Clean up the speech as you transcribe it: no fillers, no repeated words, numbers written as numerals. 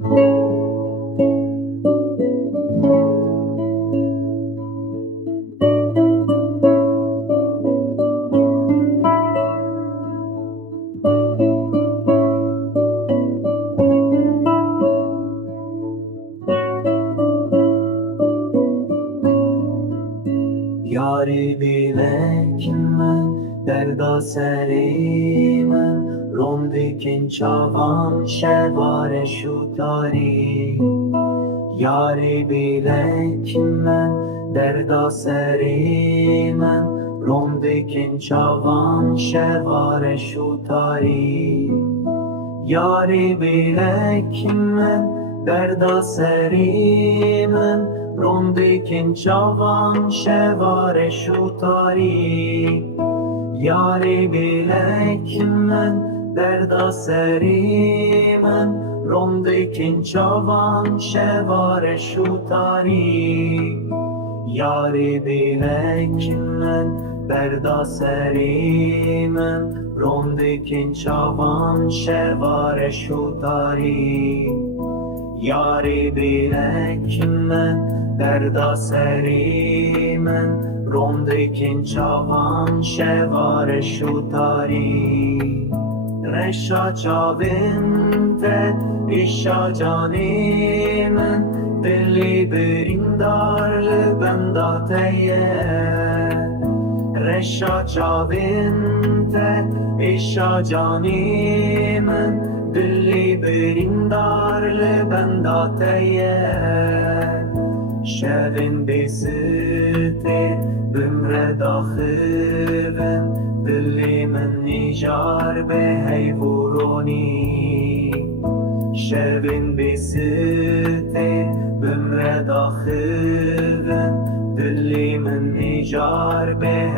یاری bilek من دردا سری من رومدیکین چاوان شوار شوتاری یاری bilek من دردا سری من رومدیکین چاوان شوار شوتاری یاری bilek من دردا سری من رومدیکین چاوان شوار شوتاری یاری bilek من دردا سری من رومدیکین چاوان شوار شوتاری یاری bilek من دردا سری من رومدیکین چاوان شوار شوتاری یاری bilek من دردا سری من رومدیکین چاوان شوار شوتاری رشا چاوینت ایشا جانی من دلی بریندار لبنداتیه رشا چاوینت ایشا جانی من دلی بریندار لبنداتیه شبین بیسته بمر داخلن دلی من نیجار به حیورونی شبین بیسته بمر داخلن دلی من نیجار به